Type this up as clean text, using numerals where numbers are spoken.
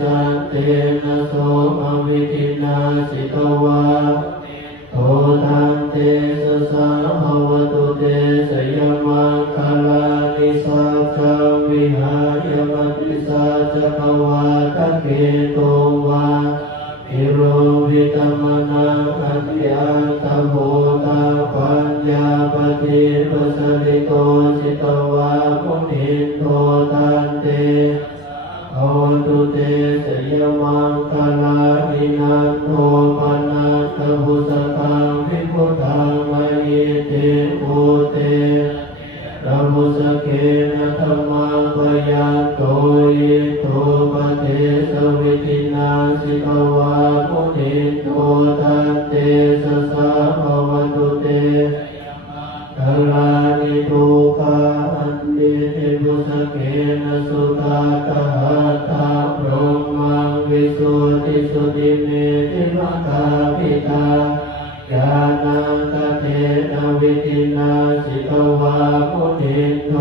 สันเตนะโสมวิทินาสิกวาโททันเตสสะภวตุเตสยมังคลานิสัจจวิหารยมัตติสัจจภวะตะเกตุวาอิโรวิตมนังอัตยันตโพตังปัญญาปฏิปัสสริโตสิตวามุนิโตตันเตภวตุเตสยมังคลานินันโทปนันตบุสตังวิพุตังมหิเตโอเตระมุสเกนะธัมมังปยันโตอิโตปเทสวิตินาสิกวามุนิโตตันเตสสะภวตุเตกลานิทุกขาอันติบุสเกนะสุตาตหัตถะพรหมังวิสุทธิสุติเมติภคาภิตาญาณังคเทนะวิตินาสิกวามุนิโต